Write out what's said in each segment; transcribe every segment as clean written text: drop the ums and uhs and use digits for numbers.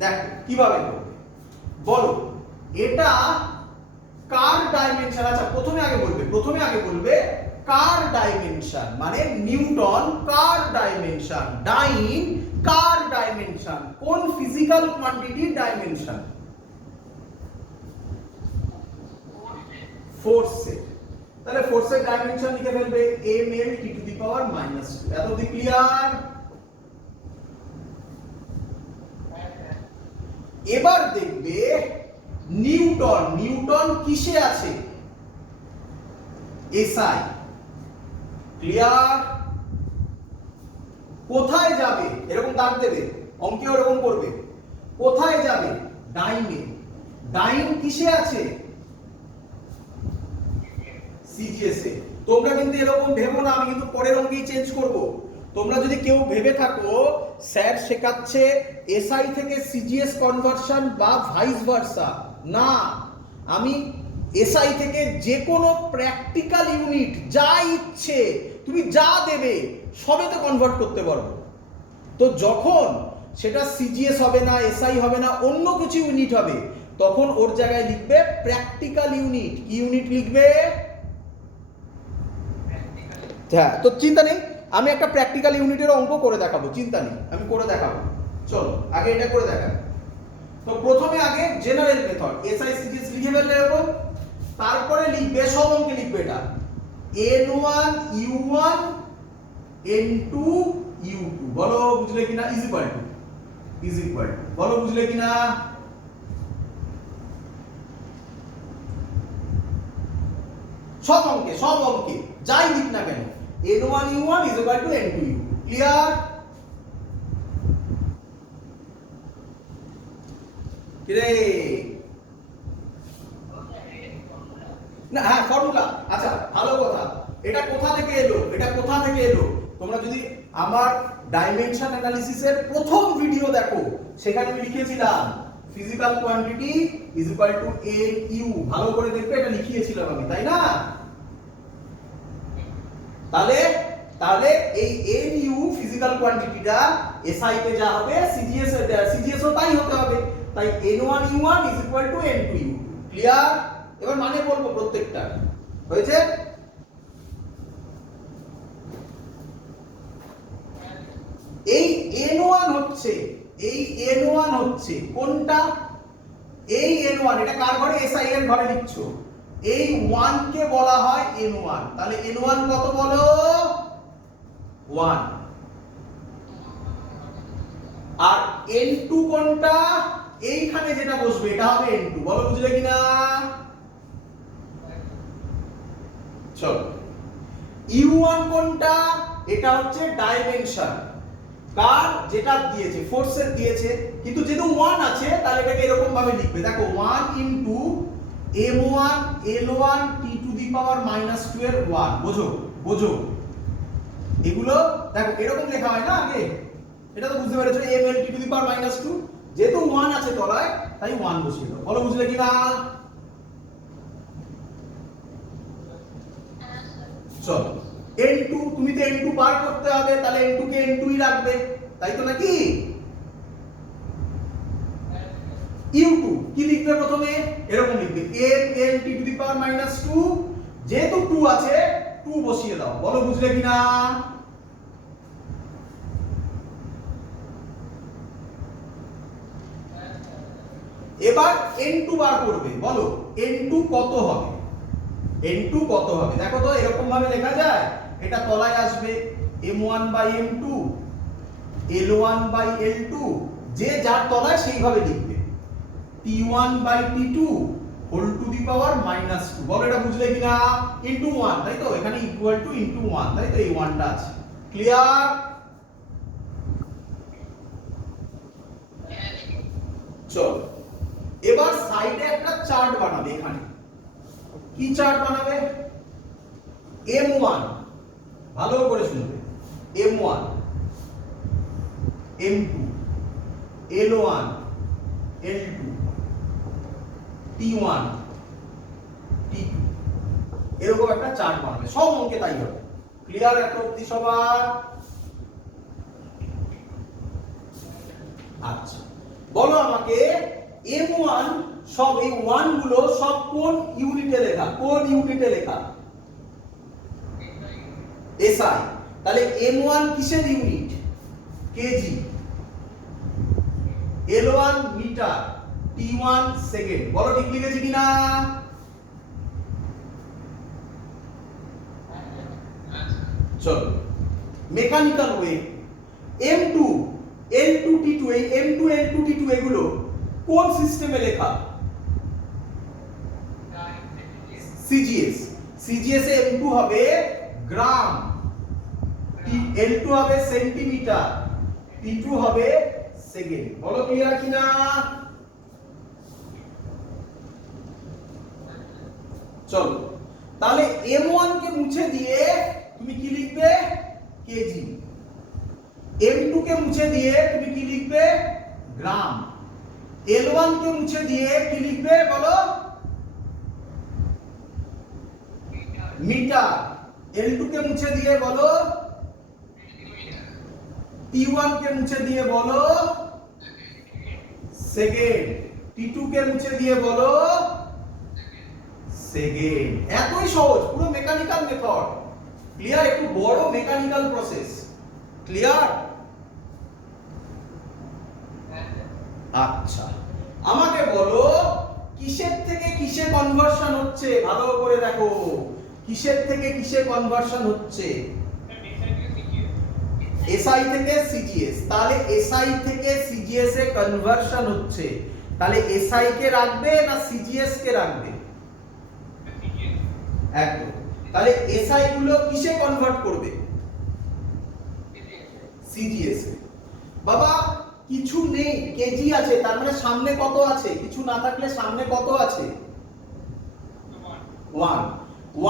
দেখো কিভাবে করবে বলো, এটা কার ডাইমেনশন? আচ্ছা প্রথমে আগে বলবে কার ডাইমেনশন, মানে নিউটন কার ডাইমেনশন, ডাইন কার ডাইমেনশন, কোন ফিজিক্যাল কোয়ান্টিটির ডাইমেনশন? ফোর্সের। তাহলে ফোর্সের ডাইমেনশন লিখে ফেলবে ml t to the power -2। এত অবধি ক্লিয়ার? এবার দেখবে নিউটন কিসে আছে? SI। ক্লিয়ার? কোথায় যাবে? এরকম দাগ দেবে, অঙ্কে এরকম করবে। কোথায় যাবে? ডাইনে। ডাইন কিসে আছে? CGS এ। তোমরা কিন্তু এরকম ভেবো না, আমি কিন্তু পরের অঙ্কেই চেঞ্জ করব। তোমরা যদি কেউ ভেবে থাকো স্যার শেখাচ্ছে SI থেকে CGS কনভার্সন বা ভাইস ভার্সা, না, আমি SI থেকে যে কোনো প্র্যাকটিক্যাল ইউনিট যা ইচ্ছে তুমি যা দেবে সবেতে কনভার্ট করতে পারবো। তো যখন সেটা CGS হবে না, SI হবে না, অন্য কিছু ইউনিট হবে, তখন ওর জায়গায় লিখবে প্র্যাকটিক্যাল ইউনিট। কি ইউনিট লিখবে? হ্যাঁ, তো চিন্তা নেই, আমি একটা প্র্যাকটিক্যাল ইউনিটের অঙ্ক করে দেখাবো, চিন্তা নেই, আমি করে দেখাবো। চলো আগে এটা করে দেখাবো। তো প্রথমে আগে জেনারেল মেথড SI CGS লিখে ফেললে এরকম, তারপরে লিখবে, সব অঙ্কে লিখবে এটা n1 u1 n2 u2। বলো বুঝলে কিনা? ইজ ইকুয়াল টু বলো বুঝলে কিনা? সব অঙ্কে যাই লিখ না কেন n1 u1 is equal to n2 u2। Clear? কিরে না, হ্যাঁ ফর্মুলা। আচ্ছা ভালো কথা, এটা কোথা থেকে এলো? তোমরা যদি আমার ডাইমেনশন অ্যানালিসিসের প্রথম ভিডিও দেখো, সেখানে আমি লিখেছিলাম physical quantity is equal to nu। ভালো করে দেখবে, এটা লিখিয়েছিলাম আমি, তাই না? তাহলে এই nu ফিজিক্যাল কোয়ান্টিটিটা SI তে যা হবে CGS ও তাই হতে হবে। তাই n1 u1 is equal to n2 u2। Clear? এবার মানে বলবো প্রত্যেকটা। হয়েছে? এই n1 হচ্ছে কোনটা? এই n1, এটা কার ঘরে? SI এর ঘরে লিখছো। এই 1 কে বলা হয় n1। তাহলে n1 কত বলো? 1। আর n2 কোনটা? এইখানে যেটা বসবে এটা হবে n2। বলো বুঝলে কিনা? চলো, u1 কোনটা? এটা হচ্ছে ডাইমেনশন কার, যেটা দিয়েছে ফোর্সের দিয়েছে, কিন্তু যেহেতু 1 আছে তাহলে এটাকে এরকম ভাবে লিখবে। দেখো 1 into m1 l1 t to the power -2 এর 1। বোঝো এগুলো দেখো এরকম লেখা হয় না আগে, এটা তো বুঝতে পেরেছো? ml t to the power -2, যেহেতু 1 আছে তলায় তাই 1 বসিয়ে দাও। বলো বুঝলে কিনা? চলো n2, তুমি তো n2 বার করতে হবে, তাহলে n2 কে n2 ই রাখবে, তাই তো নাকি? u2 কি লিখবে প্রথমে? এরকম লিখবে ml t to the power -2, যেহেতু 2 আছে 2 বসিয়ে দাও। বলো বুঝলে কিনা? এবার n2 বার করবে। বলো n2 কত হবে? দেখো তো এরকম ভাবে লেখা যায়, এটা তলায় আসবে m1 by m2 l1 by l2, যে যার তলায় সেইভাবে লিখবে t1 by t2 whole to the power -2। বলো এটা বুঝলে কিনা? ইনটু 1, তাই তো? এখানে ইকুয়াল টু ইনটু 1, তাই তো? এই 1টা আছে। ক্লিয়ার? চলো এবার সাইডে একটা চার্ট বানাবে। এখানে কি চার্ট বানাবে? m1, ভালো করে শুনবে, m1 m2 l1 l2 t1 t2, এরকম একটা চার্ট বানাবে। সব অঙ্কে তাই হবে। ক্লিয়ার এত অবধি সবার? আচ্ছা বলো আমাকে M1 সব এই 1 গুলো সব কোন ইউনিটে লেখা, কোন ইউনিটে লেখা? SI। তাহলে M1 কিসের unit? KG. L1 metre, T1 second. বলো ঠিক লিখেছি কিনা? চলো mechanical wave M2 L2 T2, এই M2 L2 T2 এগুলো কোন সিস্টেমে লেখা? CGS। CGS এ M2 হবে গ্রাম, L2 হবে সেন্টিমিটার, T2 হবে সেকেন্ড। বলো ক্লিয়ার কিনা? চলো তাহলে M1 কে মুছে দিয়ে তুমি কি লিখবে? কেজি। M2 কে মুছে দিয়ে তুমি কি লিখবে? গ্রাম। L1 কে মুছে দিয়ে কি লিখবে বলো? মিটার। L2 কে মুছে দিয়ে বলো? T1 কে মুছে দিয়ে বলো? সেকেন্ড। T2 কে মুছে দিয়ে বলো? সেকেন্ড। এতই সহজ, পুরো মেকানিক্যাল মেথড। ক্লিয়ার? একটু বড় মেকানিক্যাল প্রসেস। ক্লিয়ার? আচ্ছা আমাকে বলো কিসের থেকে কিসে কনভার্সন হচ্ছে? ভালো করে দেখো, কিসের থেকে কিসে কনভার্সন হচ্ছে? SI থেকে CGS। তাহলে SI থেকে CGS এ কনভার্সন হচ্ছে, তাহলে SI কে রাখবে না CGS কে রাখবে? একদম। তাহলে SI গুলো কিসে কনভার্ট করবে? CGS এ। বাবা কিছু নেই, কেজি আছে, তার মানে সামনে কত আছে? কিছু না থাকলে সামনে কত আছে? 1।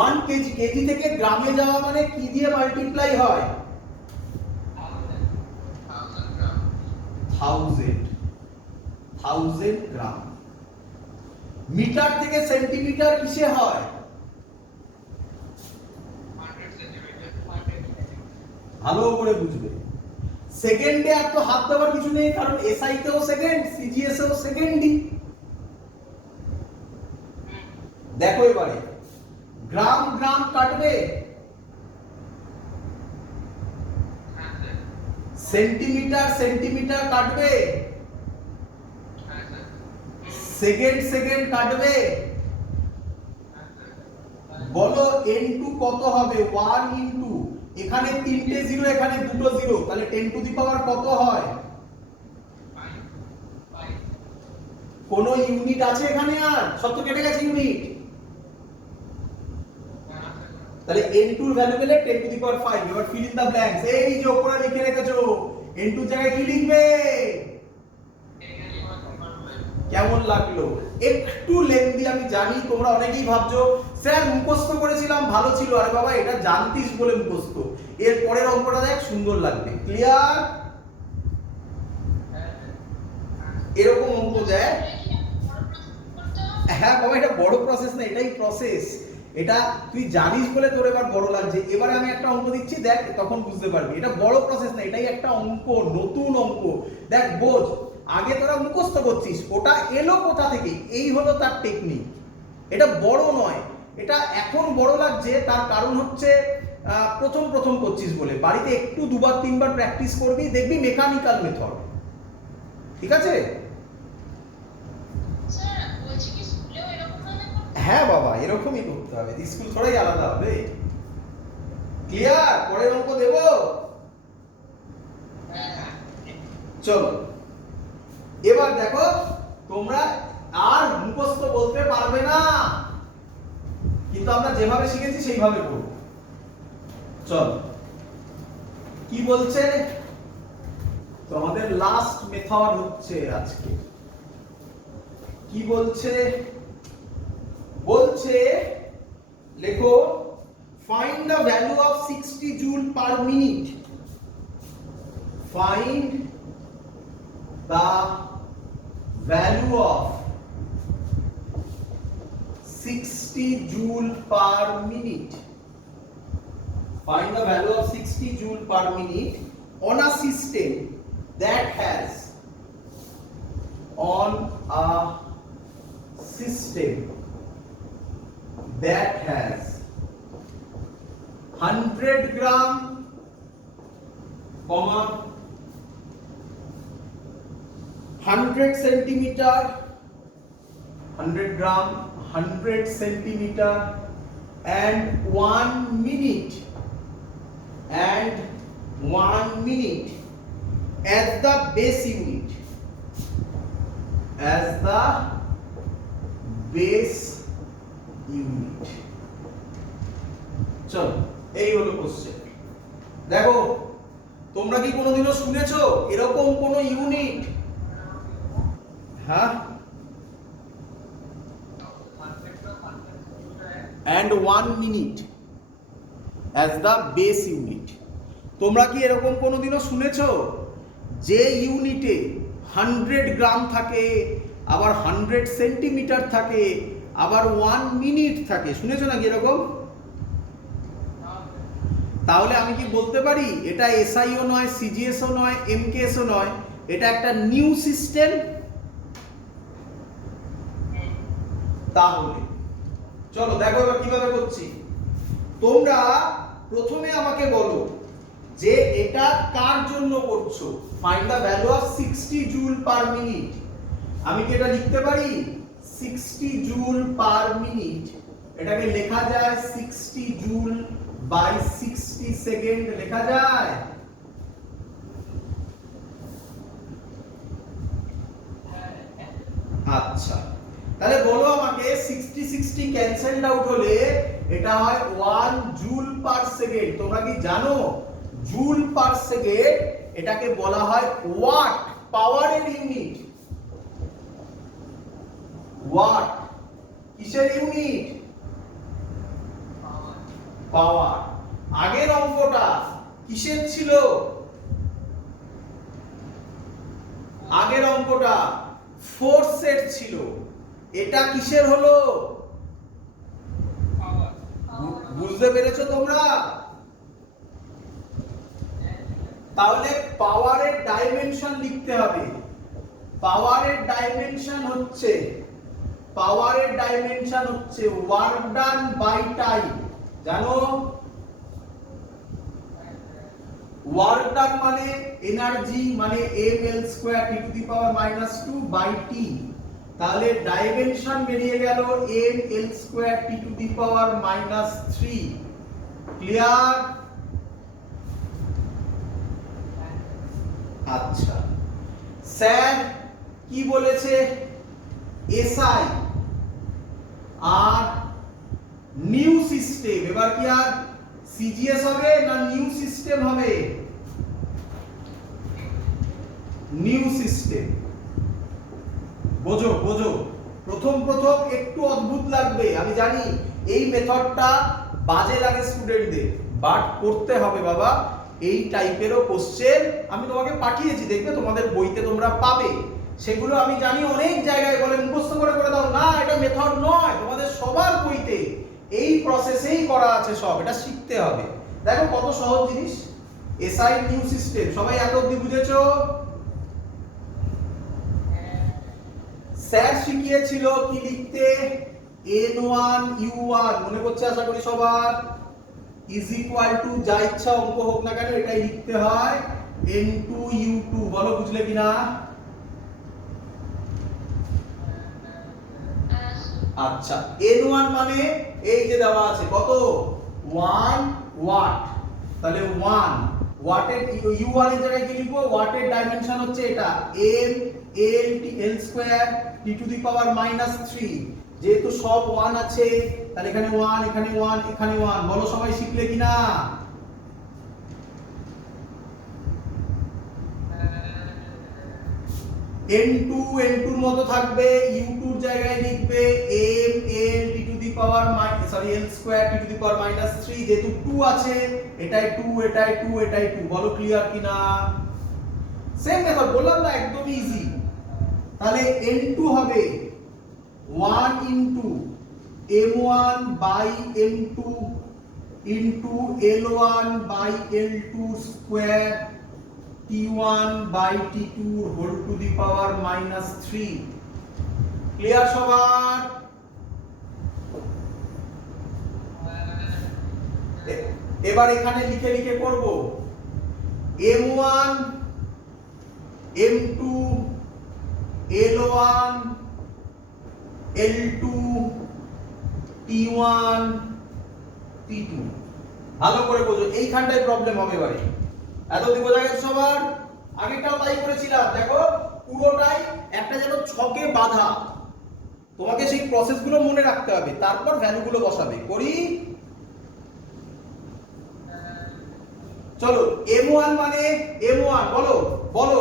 1 কেজি। কেজি থেকে গ্রামে যাওয়া মানে কি দিয়ে মাল্টিপ্লাই হয়? 1000 গ্রাম। মিটার থেকে সেন্টিমিটার কিসে হয়? ভালো করে বুঝবে। সেকেন্ডে আর তো হাত দেওয়ার কিছু নেই, কারণ এসআই তেও সেকেন্ড, সিজিএস এও সেকেন্ডই। দেখো এবারে গ্রাম গ্রাম কাটবে, সেন্টিমিটার সেন্টিমিটার কাটবে, সেকেন্ড সেকেন্ড কাটবে। বলো n2 কত হবে? 1 ইনটু এখানে তিনটে জিরো, এখানে দুটো জিরো, তাহলে 10 টু দি পাওয়ার কত হয়? কোন ইউনিট আছে এখানে? আর সব তো কেটে গেছে ইউনিট। তাহলে n2 এর ভ্যালু পেলে 10 টু দি পাওয়ার 5। এবার ফিল ইন দা ব্ল্যাঙ্কস। এই যে উপরে লিখে রেখেছো, n2 এর জায়গায় কি লিখবে? কেমন লাগলো? একটু লেন্দি আমি জানি, তোমরা অনেকেই ভাবছো স্যার মুখস্থ করেছিলাম ভালো ছিল। আরে বাবা এটা জানতিস বলে মুখস্থ, এর পরের অঙ্কটা দেখ সুন্দর লাগবে। ক্লিয়ার? এরকম অঙ্ক দেখ। হ্যাঁ বাবা এটা বড় প্রসেস না, এটাই প্রসেস। এটা তুই জানিস বলে তোর এবার বড় লাগছে। এবারে আমি একটা অঙ্ক দিচ্ছি, দেখ তখন বুঝতে পারবি। এটা বড় প্রসেস না, এটাই একটা অঙ্ক, নতুন অঙ্ক। দেখ বোঝ, আগে তোরা মুখস্থ করছিস, ওটা এলো কোথা থেকে, এই হলো তার টেকনিক। এটা বড় নয়, এটা এখন বড় লাগছে তার কারণ হচ্ছে প্রথম প্রথম করছিস বলে। বাড়িতে একটু দুবার তিনবার প্র্যাকটিস করবি, দেখবি মেকানিক্যাল মেথড। ঠিক আছে? হ্যাঁ বাবা এরকমই করতে হবে, স্কুল ছড়াই আলাদা হবে। ক্লিয়ার? পরের অঙ্ক দেব? চলো এবার দেখো, তোমরা আর মুখস্থ বলতে পারবে না, কিন্তু আমরা যেভাবে শিখেছি সেইভাবে করব। চলো কি বলছে? তো আমাদের লাস্ট মেথড হচ্ছে আজকে। কি বলছে? বলছে লেখো find the value of 60 joule per minute. Find the value of 60 joule per minute. Find the value of 60 joule per minute on a system that has system that has 100 gram, 100 centimeter, 100 gram, 100 centimeter, and 1 minute, as the base unit, চলো এই হলো question. দেখো তোমরা কি কোনোদিনও শুনেছো এরকম কোন ইউনিট? হ্যাঁ, and 1 minute as the base unit। তোমরা কি এরকম কোনোদিনও শুনেছো যে ইউনিটে 100 গ্রাম থাকে, আবার 100 সেন্টিমিটার থাকে, আবার 1 মিনিট থাকে? শুনেছো নাকি এরকম? তাহলে আমি কি বলতে পারি এটা এসআইও নয়, সিজিএসও নয়, এমকেএসও নয়, এটা একটা নিউ সিস্টেম? তাহলে চলো দেখো এবার কিভাবে করছি। তোমরা প্রথমে আমাকে বলো যে এটা কার জন্য করছো। Find the value of 60 joule per minute. আমি কি এটা লিখতে পারি 60 জুল পার মিনিট? এটাকে লেখা যায় 60 জুল বাই 60 সেকেন্ড লেখা যায়। আচ্ছা, তাহলে বলো আমাকে 60 60 ক্যান্সেলড আউট হলে এটা হয় 1 জুল পার সেকেন্ড। তোমরা কি জানো জুল পার সেকেন্ড এটাকে বলা হয় ওয়াট, পাওয়ারের ইউনিট। ওয়াট কিসের ইউনিট? পাওয়ার। আগের অঙ্কটা কিসের ছিল? আগের অঙ্কটা ফোর্সের ছিল। এটা কিসের হলো? বুঝতে পেরেছো তোমরা? তাহলে পাওয়ারের ডাইমেনশন লিখতে হবে। পাওয়ারের ডাইমেনশন হচ্ছে ওয়ার্ক ডান বাই টাইম। জানো ওয়ার্ক ডান মানে এনার্জি, মানে ml square t to the power -2 by t। তাহলে ডাইমেনশন বেরিয়ে গেল ml square t to the power -3। Clear? আচ্ছা, স্যার কি বলেছে? এসআই আর নিউ সিস্টেম। এবার কি আর সিজিএস হবে না নিউ সিস্টেম হবে? New system. বোঝো বোঝো, প্রথম একটু অদ্ভুত লাগবে, আমি জানি এই মেথডটা বাজে লাগে স্টুডেন্টদের, বাট করতে হবে বাবা। এই টাইপেরও কোশ্চেন আমি তোমাকে পাঠিয়েছি, দেখবে তোমাদের বইতে তোমরা পাবে। সেগুলো আমি জানি অনেক জায়গায় বলে মুখস্থ করে দাও, না এটা মেথড নয়, তোমাদের সবার বইতে এই প্রসেসেই করা আছে সব, এটা শিখতে হবে। দেখো কত সহজ জিনিস। এসআই নিউ সিস্টেম সবাই এত অবধি বুঝেছো? স্যার শিখিয়েছিল কি লিখতে? n1 u1 মনে করছে আশা করি সবার, ইজ ইকুয়াল টু যা ইচ্ছা অঙ্ক হোক না কেন এটাই লিখতে হয় n2 u2। বলো বুঝলে কিনা? আচ্ছা, n1 মানে এই যে দেওয়া আছে কত? 1 ওয়াট। তাহলে 1 ওয়াটের u1 এর জায়গায় কি লিখবো? ওয়াটের ডাইমেনশন হচ্ছে এটা m l l square t to the power -3। যেহেতু সব 1 আছে তাহলে এখানে 1, এখানে 1, এখানে 1। বলো সবাই শিখলে কিনা? n2 n2 এর মতো থাকবে, u2 এর জায়গায় লিখবে m l t to the power l square t to the power -3। যেহেতু 2 আছে এটাই 2, এটাই 2, এটাই 2। বলো ক্লিয়ার কিনা? সেম মেথড বললাম না, একদম ইজি। তাহলে n2 হবে 1 into m1 by m2 into l1 by l2 square t1 by t2 whole to the power -3। Clear সবার? এবার এখানে লিখে লিখে করব m1 m2 l1 l2 t1 t2। ভালো করে বোঝো, এইখানটায় প্রবলেম হবে এবারে। এতদিন বোঝা গেছে সবার? আগেরটাও তাই করেছিলাম, দেখো পুরোটাই একটা যেন ছকে বাঁধা। তোমাকে সেই প্রসেসগুলো মনে রাখতে হবে, তারপর ভ্যালুগুলো বসাবে। করি, চলো। m1 মানে m1 বলো বলো,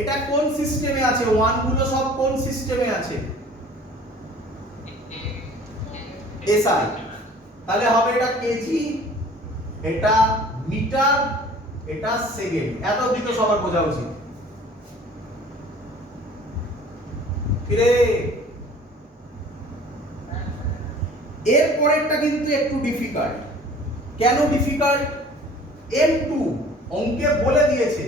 এটা কোন সিস্টেমে আছে? 1 গুলো সব কোন সিস্টেমে আছে? এসআই। তাহলে হবে এটা কেজি, এটা মিটার, এটা সেকেন্ড। এত অবধি তো সবার বোঝা উচিত। ফিরে এর পরেরটা কিন্তু একটু ডিফিকাল্ট। কেন ডিফিকাল্ট? m2 অঙ্কে বলে দিয়েছে,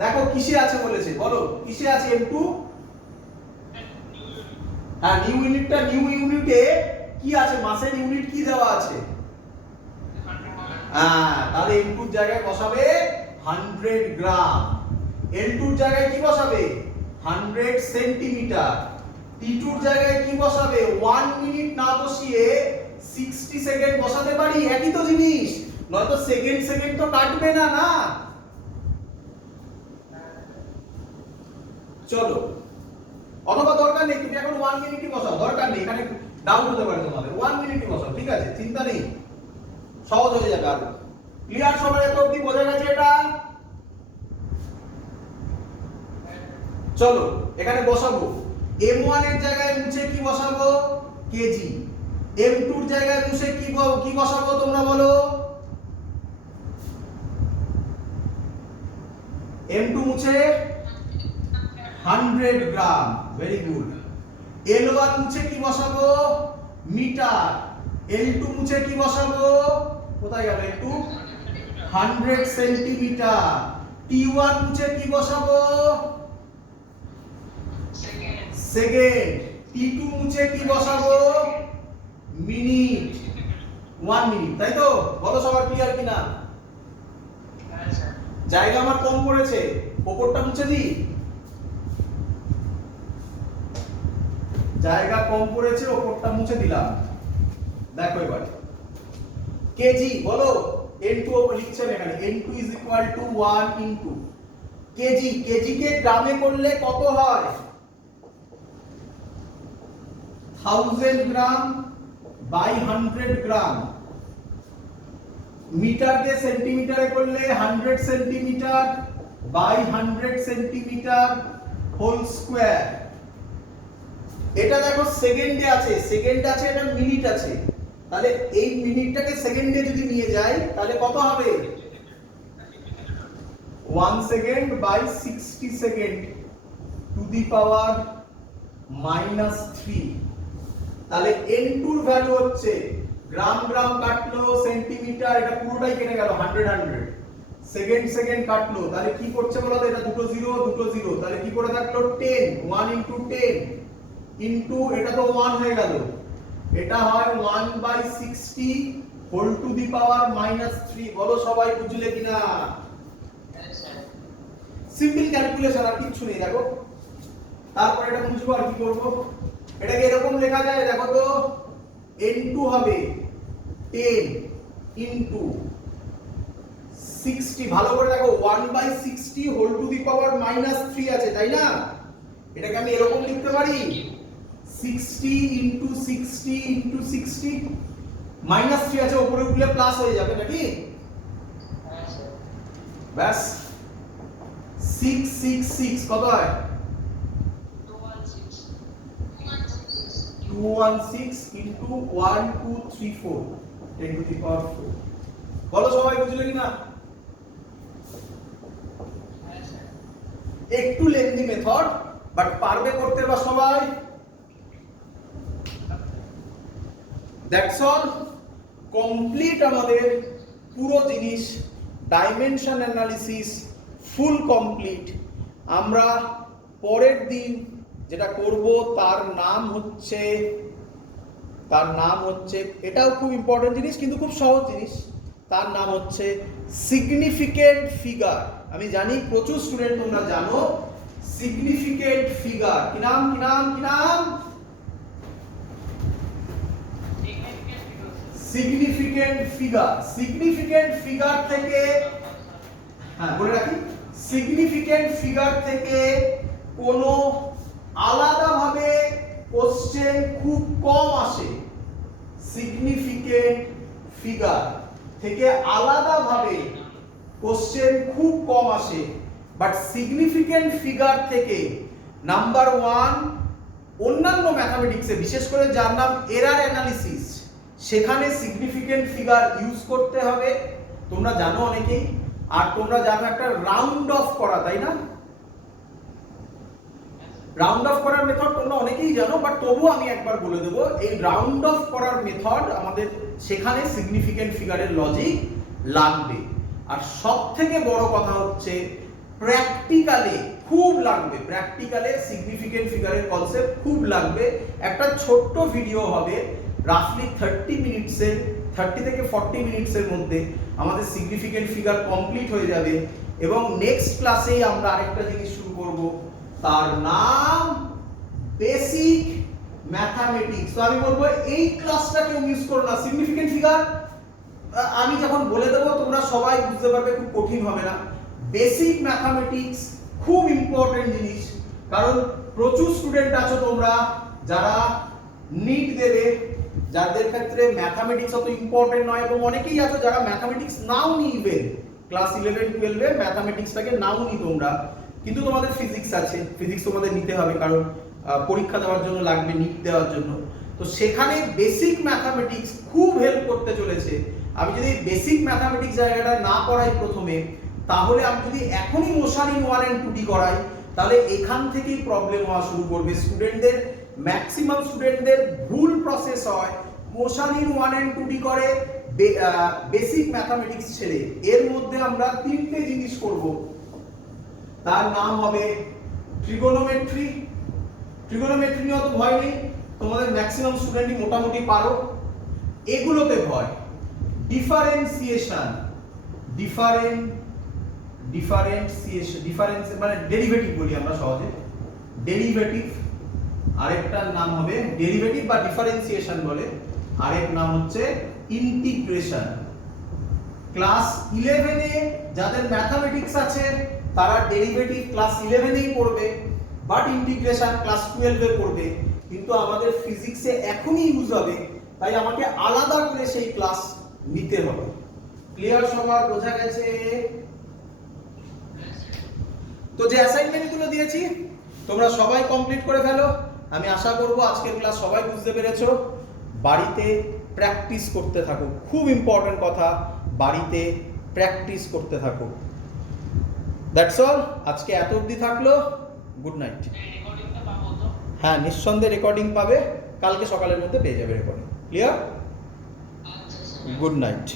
দেখো কিসে আছে বলেছে, বলো কিসে আছে m2? হ্যাঁ, নিউ ইউনিটটা, নিউ ইউনিটে কি আছে? মাসের ইউনিট কি দেওয়া আছে? হ্যাঁ, তাহলে m2 এর জায়গায় বসাবে 100 গ্রাম, l2 এর জায়গায় কি বসাবে? 100 সেন্টিমিটার, t2 এর জায়গায় কি বসাবে? 1 মিনিট না বসিয়ে 60 সেকেন্ড বসাতে পারি, একই তো জিনিস। নয়তো সেকেন্ড সেকেন্ড তো কাটবে না না। চলো, অথবা দরকার নেই তুমি এখন 1 মিনিটই বসাও, দরকার নেই, এখানে ডাউট হতে পারে তোমাদের। 1 মিনিটই বসাও, ঠিক আছে, চিন্তা নেই, সহজ হয়ে যাবে। আর ক্লিয়ার সবার? এত অবধি বোঝা গেছে এটা? চলো এখানে বসাবো, m1 এর জায়গায় মুছে কি বসাবো? কেজি। m2 এর জায়গায় মুছে কি বসাবো তোমরা বলো? m2 মুছে 100 গ্রাম, ভেরি গুড। l1 মুছে কি বসাবো? মিটার। l2 মুছে কি বসাবো? কোথায় গেল l2? 100 সেন্টিমিটার। t1 মুছে কি বসাবো? সেকেন্ড। t2 মুছে কি বসাবো? মিনিট। 1 মিনিট, তাই তো? বলো সবার ক্লিয়ার কিনা? জায়গা আমার কম পড়েছে, ওপরটা মুছে দিই। জায়গা কম পড়েছে, ওপরটা মুছে দিলাম। দেখো এবার কেজি, বলো n2 লিখছেন এখানে, n2 1 ইনটু কেজি। কেজি কে গ্রামে করলে কত হয়? 1000 গ্রাম বাই 100 গ্রাম। মিটার কে সেন্টিমিটারে করলে 100 centimetre by 100 centimetre whole square. এটা দেখো সেকেন্ডে আছে, সেকেন্ড আছে, এটা মিনিট আছে। তাহলে এই মিনিটটাকে সেকেন্ডে যদি নিয়ে যাই তাহলে কত হবে? 1 second by 60 second to the power -3। তাহলে n2 এর ভ্যালু হচ্ছে, গ্রাম গ্রাম কাটলো, সেন্টিমিটার, এটা পুরোটাই কেটে গেল 100 100, সেকেন্ড সেকেন্ড কাটলো, তাহলে কি করছে বলো তো? এটা দুটো জিরো দুটো জিরো, তাহলে কি করে থাকলো? 10, 1 ইনটু 10 ইনটু, এটা তো 1 হয়ে গেল, এটা হয় 1/60 হোল টু দি পাওয়ার -3। বলো সবাই বুঝলে কিনা? সিম্পল ক্যালকুলেশন, আর কিছু নেই। দেখো তারপর এটা বুঝবো আর কি করব। এটাকে এরকম লেখা যায়, দেখো তো, n2 হবে 10 ইনটু 60। ভালো করে দেখো, 1/60 হোল টু দি পাওয়ার -3 আছে, তাই না? এটাকে আমি এরকম লিখতে পারি, 60 ইনটু 60 ইনটু 60, -3 আছে, উপরে উঠলে প্লাস হয়ে যাবে নাকি? ব্যাস, 666 কত হয়? 216 ইনটু 1 2 3 4 10 টু দি পাওয়ার 4। বলো সবাই বুঝলে কিনা? একটু লেন্দি মেথড, বাট পারবে করতে বা সবাই? দ্যাটস অল, কমপ্লিট আমাদের পুরো জিনিস, ডাইমেনশন অ্যানালিসিস ফুল কমপ্লিট। আমরা পরের দিন যেটা করব তার নাম হচ্ছে, এটাও খুব ইম্পর্টেন্ট জিনিস, কিন্তু খুব সহজ জিনিস, তার নাম হচ্ছে সিগনিফিকেন্ট ফিগার। আমি জানি প্রচুর স্টুডেন্ট তোমরা জানো সিগনিফিকেন্ট ফিগার কি নাম, কি নাম, কি নাম? Significant figure. সিগনিফিকেন্ট ফিগার থেকে, হ্যাঁ বলে রাখি, সিগনিফিকেন্ট ফিগার থেকে কোনো আলাদাভাবে কোশ্চেন খুব কম আসে। সিগনিফিকেন্ট ফিগার থেকে আলাদাভাবে কোশ্চেন খুব কম আসে, বাট সিগনিফিকেন্ট ফিগার থেকে নাম্বার ওয়ান অন্যান্য ম্যাথামেটিক্সে, বিশেষ করে যার নাম এরার অ্যানালিসিস, সেখানে সিগনিফিকেন্ট ফিগার ইউজ করতে হবে, তোমরা জানো অনেকেই। আর তোমরা জানো একটা রাউন্ড অফ করা, তাই না? রাউন্ড অফ করার মেথড তোমরা অনেকেই জানো, বাট তবুও আমি একবার বলে দেবো, এই রাউন্ড অফ করার মেথড আমাদের সেখানে সিগনিফিকেন্ট ফিগারের লজিক লাগবে। আর সব থেকে বড় কথা হচ্ছে প্র্যাকটিক্যালে খুব লাগবে, প্র্যাকটিক্যালে সিগনিফিকেন্ট ফিগারের কনসেপ্ট খুব লাগবে। একটা ছোট্ট ভিডিও হবে রাফলি 30 মিনিটসের, 30 থেকে 40 মিনিটসের মধ্যে আমাদের সিগনিফিকেন্ট ফিগার কমপ্লিট হয়ে যাবে। এবং নেক্সট ক্লাসেই আমরা আরেকটা জিনিস শুরু করব, তার নাম বেসিক ম্যাথামেটিক্স। তো আমি বলবো এই ক্লাসটা কেউ মিস করো না। সিগনিফিকেন্ট ফিগার আমি যখন বলে দেবো তোমরা সবাই বুঝতে পারবে, খুব কঠিন হবে না। বেসিক ম্যাথামেটিক্স খুব ইম্পর্টেন্ট জিনিস, কারণ প্রচুর স্টুডেন্ট আছো তোমরা যারা নিট দেবে, যাদের ক্ষেত্রে ম্যাথামেটিক্স অত ইম্পর্টেন্ট নয়, এবং অনেকেই আছো যারা ম্যাথামেটিক্স নাও নিবে, ক্লাস 11-12 ম্যাথামেটিক্সটাকে নাও নি তোমরা, কিন্তু তোমাদের ফিজিক্স আছে, ফিজিক্স তোমাদের নিতে হবে, কারণ পরীক্ষা দেওয়ার জন্য লাগবে, নিট দেওয়ার জন্য। তো সেখানে বেসিক ম্যাথামেটিক্স খুব হেল্প করতে চলেছে। আমি যদি বেসিক ম্যাথামেটিক্স জায়গাটা না করাই প্রথমে, তাহলে আমি যদি এখনই মোশারিন 1 and 2D করাই, তাহলে এখান থেকেই প্রবলেম হওয়া শুরু করবে। স্টুডেন্টদের, ম্যাক্সিমাম স্টুডেন্টদের ভুল প্রসেস হয়, মোশারিন 1 and 2D করে বেসিক ম্যাথামেটিক্স ছেড়ে। এর মধ্যে আমরা 3টে জিনিস করব, তার নাম হবে ট্রিগোনোমেট্রি। ট্রিগোনোমেট্রি নিয়ে অত ভয় নেই, তোমাদের ম্যাক্সিমাম স্টুডেন্টই মোটামুটি পারো। এগুলোতে ভয় ডিফারেন্সিয়েশন, ডিফারেন্স মানে ডেরিভেটিভ বলি আমরা সহজে, ডেরিভেটিভ। আরেকটার নাম হবে ডেরিভেটিভ বা ডিফারেন্সিয়েশন বলে, আরেক নাম হচ্ছে ইন্টিগ্রেশন। ক্লাস 11 এ যাদের ম্যাথামেটিক্স আছে তারা ডেরিভেটিভ ক্লাস 11 এই পড়বে, বাট ইন্টিগ্রেশন ক্লাস 12 এ পড়বে। কিন্তু আমাদের ফিজিক্সে এখনই ইউজ হবে, তাই আমাকে আলাদা করে সেই ক্লাস নিতে হবে। ক্লিয়ার সবার? বোঝা গেছে? তো যে অ্যাসাইনমেন্টগুলো দিয়েছি তোমরা সবাই কমপ্লিট করে ফেলো। আমি আশা করব আজকের ক্লাস সবাই বুঝতে পেরেছো। বাড়িতে প্র্যাকটিস করতে থাকো, খুব ইম্পর্টেন্ট কথা, বাড়িতে প্র্যাকটিস করতে থাকো। দ্যাটস অল, আজকে এত অবধি থাকলো। Good night. হ্যাঁ নিঃসন্দেহে রেকর্ডিং পাবে, কালকে সকালের মধ্যে পেয়ে যাবে রেকর্ডিং। ক্লিয়ার? Good night.